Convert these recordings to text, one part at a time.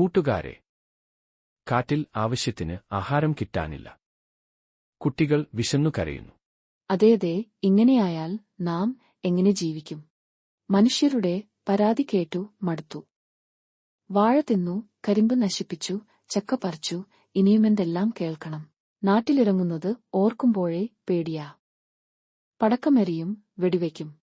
കൂട്ടുകാരെ, കാട്ടിൽ ആവശ്യത്തിന് ആഹാരം കിട്ടാനില്ല. കുട്ടികൾ വിശന്നു കരയുന്നു. അതേതെ, ഇങ്ങനെയായാൽ നാം എങ്ങനെ ജീവിക്കും? മനുഷ്യരുടെ പരാതി കേട്ടു മടുത്തു. വാഴ തിന്നു, കരിമ്പ് നശിപ്പിച്ചു, ചക്ക പറിച്ചു, ഇനിയുമെന്തെല്ലാം കേൾക്കണം. നാട്ടിലിറങ്ങുന്നത് ഓർക്കുമ്പോഴേ പേടിയാ. പടക്കമെറിയും, വെടിവയ്ക്കും.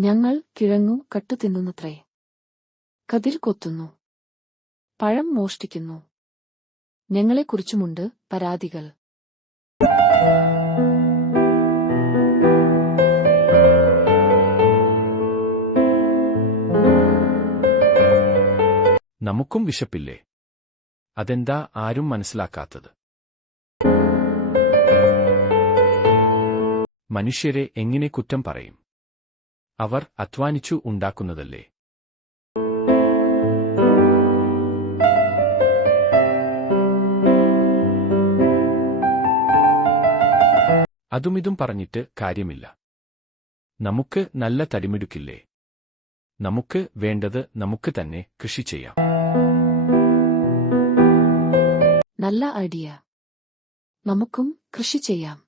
ഞങ്ങൾ കിഴങ്ങു കട്ടു തിന്നുന്നത്രേ. കതിർ കൊത്തുന്നു, പഴം മോഷ്ടിക്കുന്നു. ഞങ്ങളെക്കുറിച്ചുമുണ്ട് പരാതികൾ. നമുക്കും വിശപ്പില്ലേ? അതെന്താ ആരും മനസ്സിലാക്കാത്തത്? മനുഷ്യരെ എങ്ങനെ കുറ്റം പറയും? അവർ അധ്വാനിച്ചു ഉണ്ടാക്കുന്നതല്ലേ. അതുമിതും പറഞ്ഞിട്ട് കാര്യമില്ല. നമുക്ക് നല്ല തടിമിടുക്കില്ലേ? നമുക്ക് വേണ്ടത് നമുക്ക് തന്നെ കൃഷി ചെയ്യാം. നല്ല ഐഡിയ. നമുക്കും കൃഷി ചെയ്യാം.